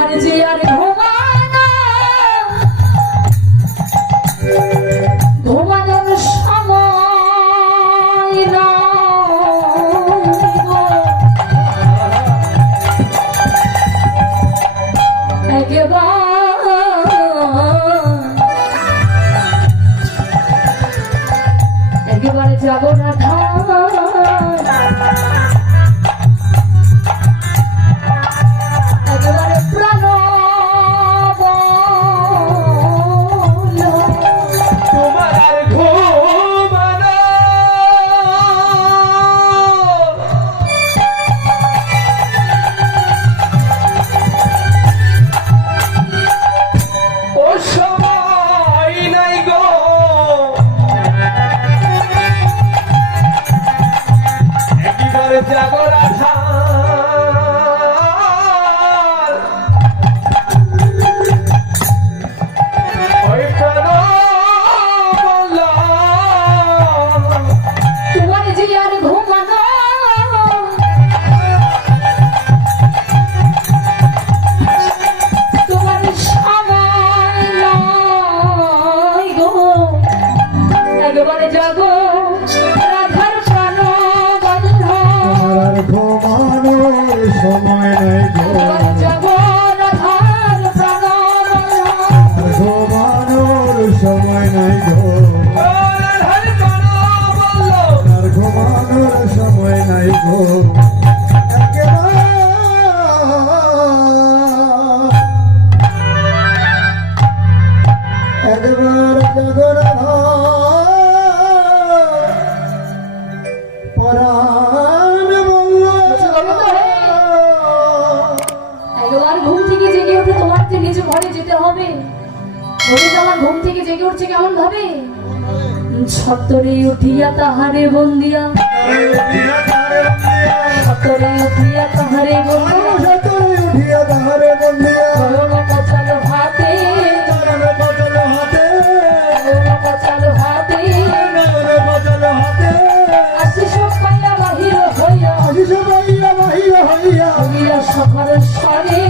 তোমার যে আর ঘুমানোর সময় না একেবারে যাবো না একেবারে প্রাণ তোমার আর ঘুমানো ও সময় নাই গো একেবারে জাগরা তোমার যে আর ঘুমানো তোমার সময় নয় গো একেবারে যাবো রাধার প্রাণ বন্ধ আর ঘুমানোর সময় নাই গো একেবারে যাবো রাধার প্রাণ বন্ধ ঘুমানোর সময় নাই গো আর ঘুমানোর সময় নাই গো একবার জাগর পরাণ বলল একবার ঘুম থেকে জেগে উঠে তোমার যে নিজ ঘরে যেতে হবে ঘরে যাওয়ার ঘুম থেকে জেগে উঠছে কেমন ভাবে ছত্তরে উঠিয়া তাহারে বন্দিয়া ছত্তরে উঠিয়া তাহারে বন্দিয়া উঠিয়া তাহারে বন্দিয়া করুণ কচাল হাতে করুণ কচাল হাতে আশিস পাইয়া বাহির হইয়া হইয়া সখার স্বরে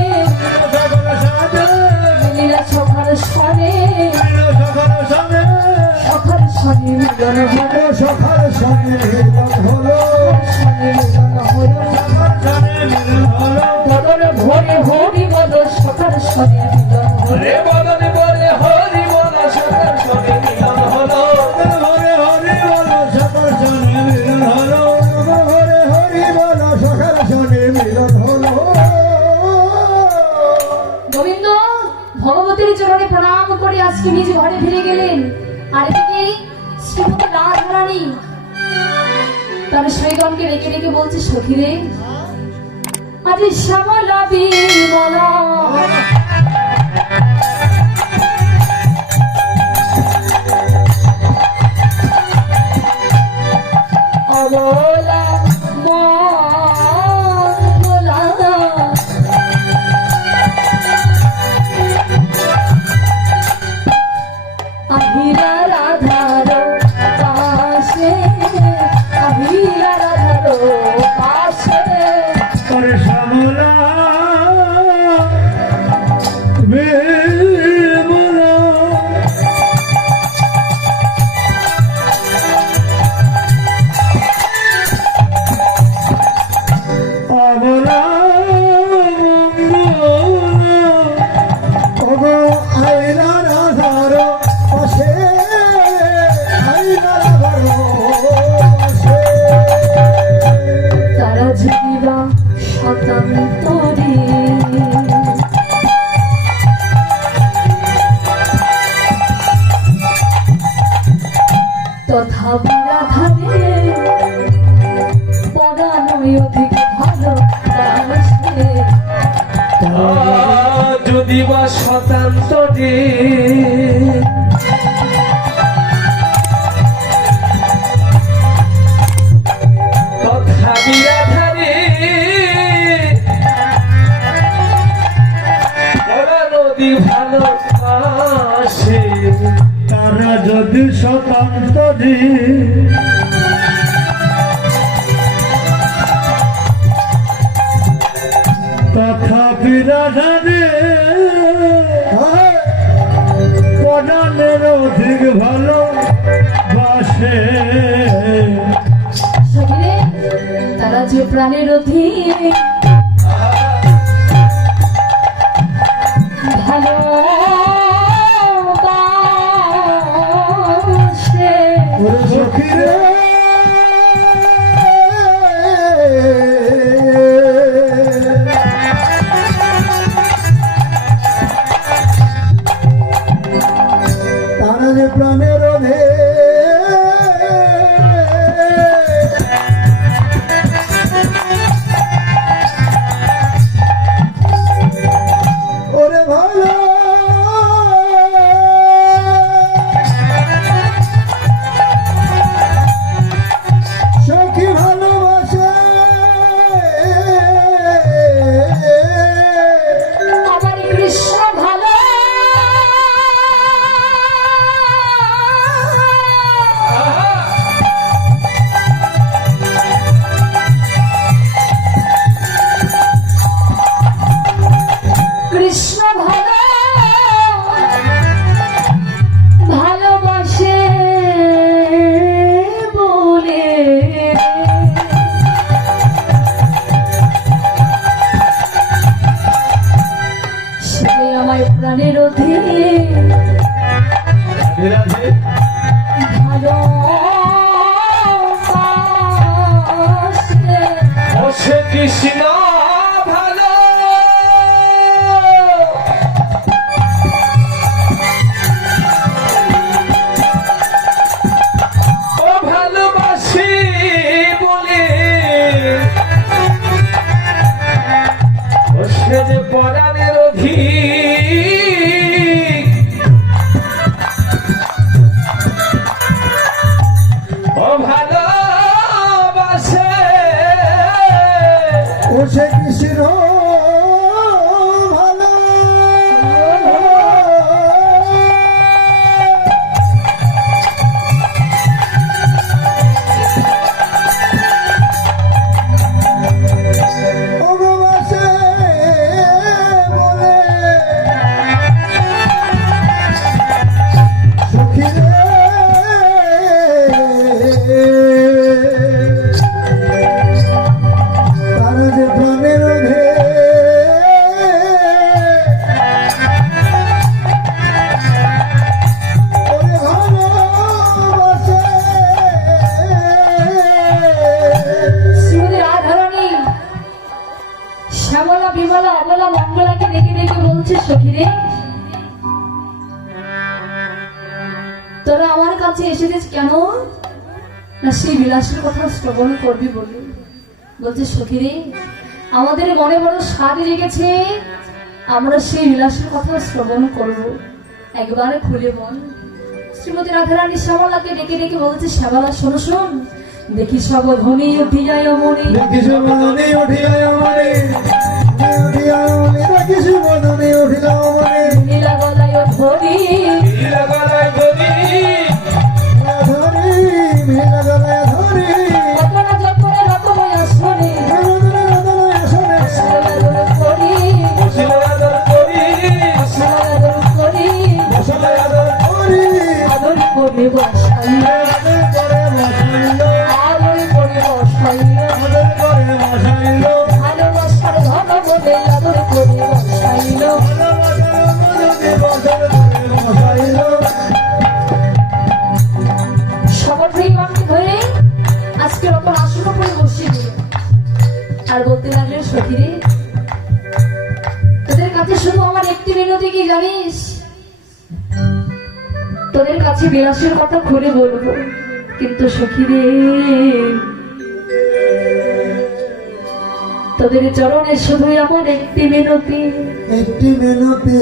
মিলিয়া সখার স্বরে সখার স্বরে মিলন হলো সখার সঙ্গে মিলন হলো স্বরে মিলন হলো বদল ভোরে হরি বদ সখার স্বরে মিলন হলো বদনে বলে হরি বলা সকাল সবে মিলন হলো হরে হরি বল সখার সঙ্গে মিলন হলো হরে হরি বল সখার সঙ্গে মিলন হলো গোবিন্দ ভগবতীর চরণে প্রণাম করে আজকে নিজ ঘরে ফিরে গেলেন আর এদিকে শ্রীমতী রাধারানী তার শ্রীগণকে রেখে রেখে বলছে সখীরে আজ শ্যামলা বিমলা অবলা মঙ্গলা আহিরা রাধার পাশে আহিরা রাধার পাশে করে শ্যামলা বিমলা অবলা ওগো আইলা রাধার পাশে আইলা রাধার পাশে তারা জীবিবা শতান্তরে তথাপি রাধারে পরাণয় অধিক ভালো বাসে যদি বা শতান্তরে তথাপি রাধারে ওরা নদী ভালোবাসে তারা যদি শতান্তরে তথাপি বাসাতে পটানের অধিক ভালো বাসে সখিরে তারা যে প্রাণের অধিক ভালো ওরে সখী রে তারা যে প্রাণের অধে ওরে ভালো সখী ভালোবাসে আমার কৃষ্ণ ভালো কৃষ্ণ ভালো ভালোবাসে বলে সে আমার প্রাণের অধীন ভালো সে কৃষ্ণ ভালো ও ভালোবাসি বলে ও সে যে পরাণের অধিক ও ভালোবাসে ও সে কৃষ্ণ ভালো ভালোবাসে বলে সখী রে তারা যে প্রাণের অধে ওরে ভালোবাসে শ্রীমতী রাধারানী শ্যামলা বিমলা অবলা মঙ্গলাকে ডেকে ডেকে বলছে সখিরে তোরা আমার কাছে এসেছিস কেন না সেই বিলাসের কথা শ্রবণ করবি বলে বলছে সখিরে আমাদের মনে বড় স্বাদ জেগেছে আমরা সেই বিলাসের কথা শ্রবণ করব একবার খুলে বল শ্রীমতী রাধারানী শ্যামলাকে ডেকে ডেকে বলছে শ্যামলা শোনো শোন দেখি সব ধ্বনি উঠি যায় মনে দেখিস মনে উঠিল মনে উঠিয়া মনে দেখিস মনে উঠিল মনে নীলা গলায় ধ্বনি নীলগলায় গরি ধরি মিলা গলায় ধরি কত না যতনে রকমই আসনে আসনে সালাদর করি শিলাদর করি সালাদর করি শিলাদর করি আদর করে বসাইল আদর করে বসাইল আদর করে বসাইল আদর করে বসাইল ভালোবাসার ঘন বলে আদর করে বসাইল সবত্রীগণকে ধরে আজকের অপর আসন করে বসিয়ে দিল আর বলতে লাগলেন সখীরে তোদের কাছে শুধু আমার একটি মিনতি কি জানিস তোদের কাছে বিলাসের কথা খুলে বলবো কিন্তু সখীরে তোদের চরণে শুধুই আমার একটি মিনতি একটি মেনতে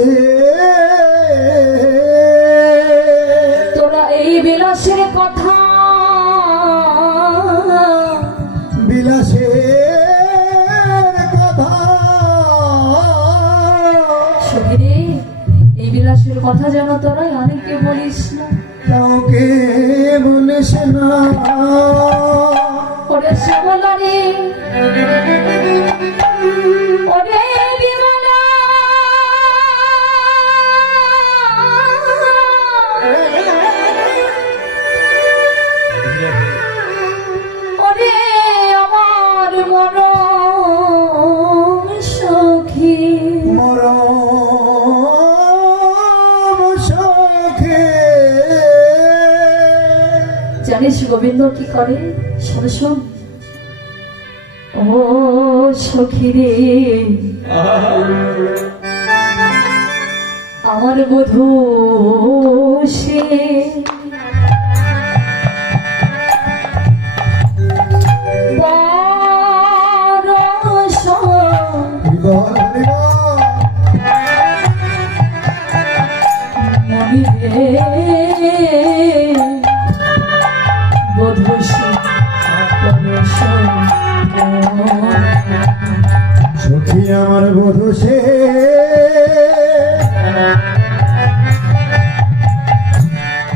তোরা এই বিলাসের কথা বিলাসের কথা সখীরে এই বিলাসের কথা যেন তোরা অনেককে বলিস না কাউকে বলিস না ওরে শ্যামলা রে ওরে বিমলা গোবিন্দ কি করে শোন শোন। ও সখী রে আমার বধূ সে পরশ মনিরে বধূ সে পরশ সখী আমার বধূ সে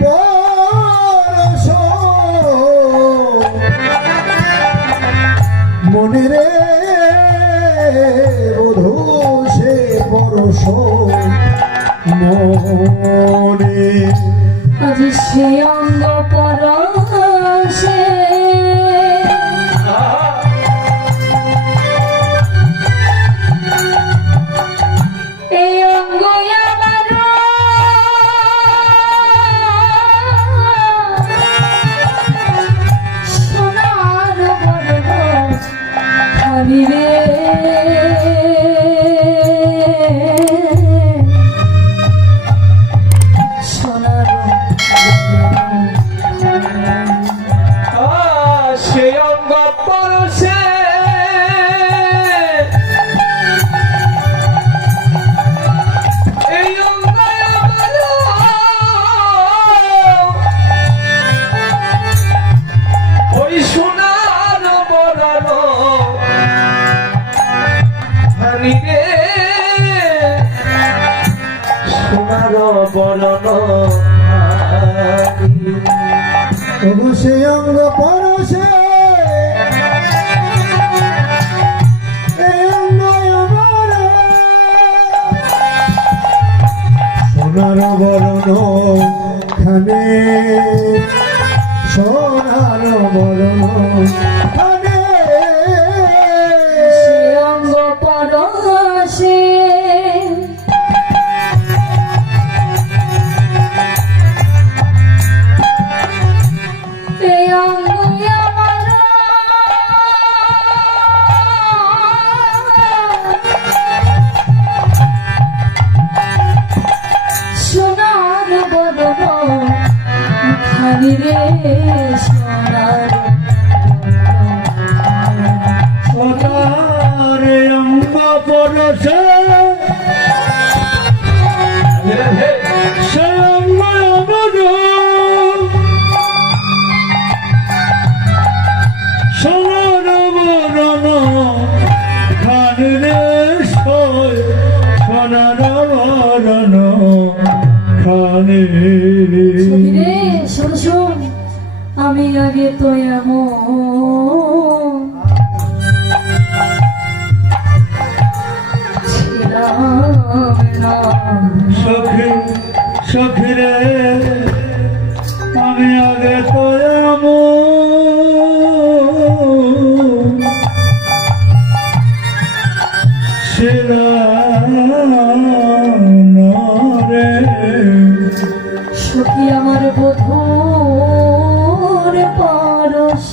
পরশ মনে রে বধূ সে পরশ মনে আজ সে অঙ্গ পরশে এই অঙ্গ আমার সোনার বর্ণ খালি রে সোনার সে অঙ্গ পরশে এই অঙ্গ আমার ওই সোনার বরণ হানি রে সোনার বরণ হানি তবু সে অঙ্গ পরশে সোনার বরণ খানে সোনার বরণ খানে সে অঙ্গ পরশে এই অঙ্গ আমার সোনার বদন খালি রে সোনার সোনার অঙ্গ পরশে সে অঙ্গ সোনার বরণ খানে রে সোনার বরণ খানে রে শোন শোন আমি আগে তো এমন ছিলাম না সখী সখী রে আমি আগে তো রে সখী আমার বধূর পরশ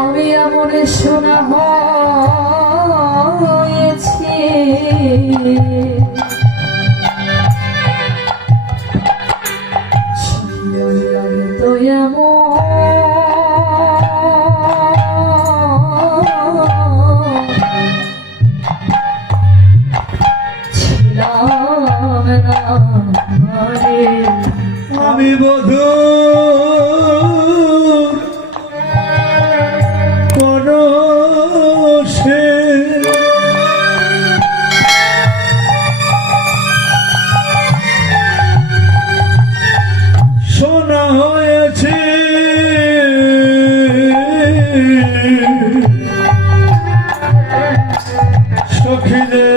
আমি এমন শোনা হয়েছে সখী আমি তো ছিলাম না আমি বধূ পরশে শোনা হয়েছে সখীদের